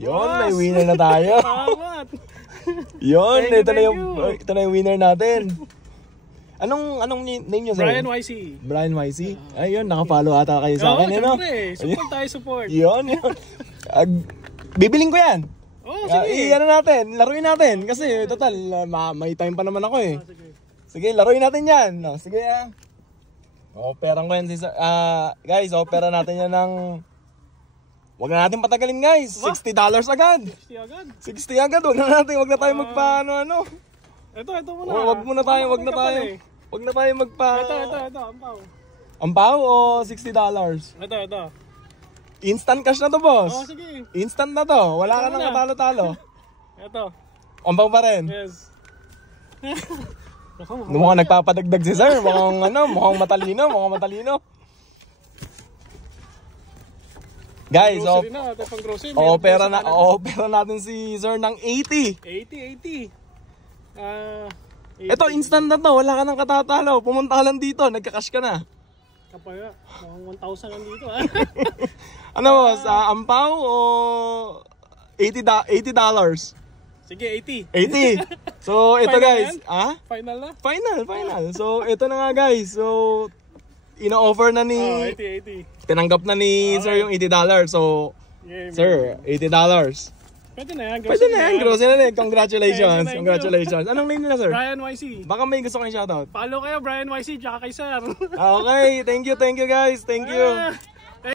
Yun, may winner na tayo. Salamat. Yun, Thank you, ito thank na yung winner natin. Anong name niyo, sir? Brian YC. Brian YC. Ayun, naka-follow ata kayo sa akin, no? Siyempre. Support tayo, support. Yun. Bibiling ko yan. Oh, sige. Ano natin, laruin natin. Kasi, total, may time pa naman ako eh. Sige. Sige, laruin natin yan. No, sige, Operan ko yan si sir. Guys, opera natin yan ng... Wag na natin patagalin, guys. $60 agad. 60 agad. 60 agad. Wag na tayo magpa-ano. Ito muna. Wag na tayo magpa... Ito, ampaw. Ampaw o $60? Ito. Instant cash na to, boss. Oh, sige. Instant na to. Wala ka nang katalo-talo. Ito. Ampaw pa rin. Yes. Mukhang nagpapadagdag si sir. Mukhang matalino. Guys, grocery na, ito pang grocery. opera natin si sir ng 80. 80. Ito, instant na to. Wala ka nang katatalo. Pumunta ka lang dito. Nagka-cash ka na. Kapaya, 1,000 lang dito. Ano boss? Ampaw o $80? Sige, 80. 80. So, ito Final guys. yan? Final na? Final. So, ito na nga guys. So, ino-offer na ni... 80. Tinanggap na ni sir yung $80. So, Yeah, sir, $80. Pwede na yan. Grocery na yan. Congratulations. Thank you. Congratulations. Anong name nila, sir? Brian YC. Baka may gusto kayong shoutout. Follow kayo, Brian YC, tsaka kay Sir. Okay, thank you guys. Thank you.